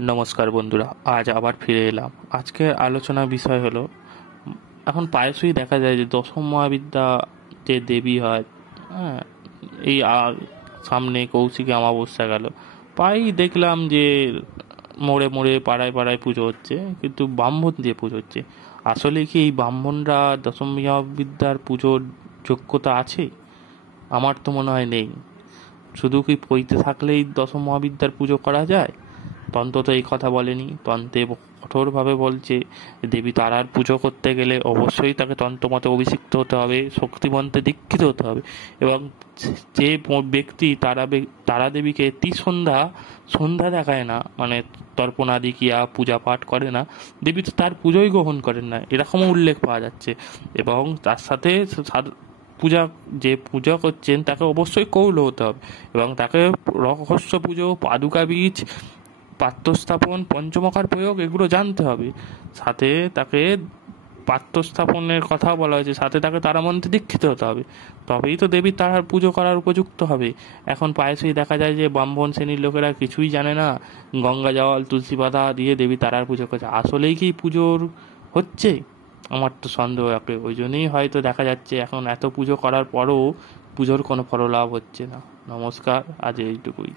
নমস্কার বন্ধুরা, আজ আবার ফিরে এলাম। আজকের আলোচনার বিষয় হলো, এখন প্রায়শই দেখা যায় যে দশম মহাবিদ্যা যে দেবী হয়, হ্যাঁ, এই সামনে কৌশিকী অমাবস্যা গেল, প্রায়ই দেখলাম যে মোড়ে মোড়ে পাড়ায় পাড়ায় পুজো হচ্ছে, কিন্তু ব্রাহ্মণ দিয়ে পুজো হচ্ছে। আসলে কি এই ব্রাহ্মণরা দশম মহাবিদ্যার পুজোর যোগ্যতা আছে? আমার তো মনে হয় নেই। শুধু কি পৈতে থাকলেই দশম মহাবিদ্যার পুজো করা যায়? তন্ত্র তো এই কথা বলেনি। তন্ত্রে কঠোরভাবে বলছে, দেবী তারার পুজো করতে গেলে অবশ্যই তাকে তন্ত্রমতে অভিষিক্ত হতে হবে, শক্তিমন্ত্রে দীক্ষিত হতে হবে, এবং যে ব্যক্তি তারা দেবীকে সন্ধ্যা দেখায় না, মানে তর্পণাদি কিয়া পূজা পাঠ করে না, দেবী তো তার পুজোই গ্রহণ করেন না, এরকমও উল্লেখ পাওয়া যাচ্ছে। এবং তার সাথে পূজা যে পূজা করছেন তাকে অবশ্যই কৌল হতে হবে, এবং তাকে রহস্য পুজো, পাদুকা বীজ, পাত্রস্থাপন, পঞ্চমকার প্রয়োগ এগুলো জানতে হবে। সাথে তাকে পাত্রস্থাপনের কথা বলা হয়েছে, সাথে তাকে তারামন্ত্রে দীক্ষিত হতে হবে, তবেই তো দেবী তারার পুজো করার উপযুক্ত হবে। এখন প্রায়শই দেখা যায় যে ব্রাহ্মণ শ্রেণীর লোকেরা কিছুই জানে না, গঙ্গা জল তুলসী পাতা দিয়ে দেবী তারার পুজো করছে। আসলেই কি পুজোর হচ্ছে? আমার তো সন্দেহ রাখে। ওই জন্যই হয়তো দেখা যাচ্ছে এখন এত পুজো করার পরও পুজোর কোনো ফললাভ হচ্ছে না। নমস্কার, আজ এইটুকুই।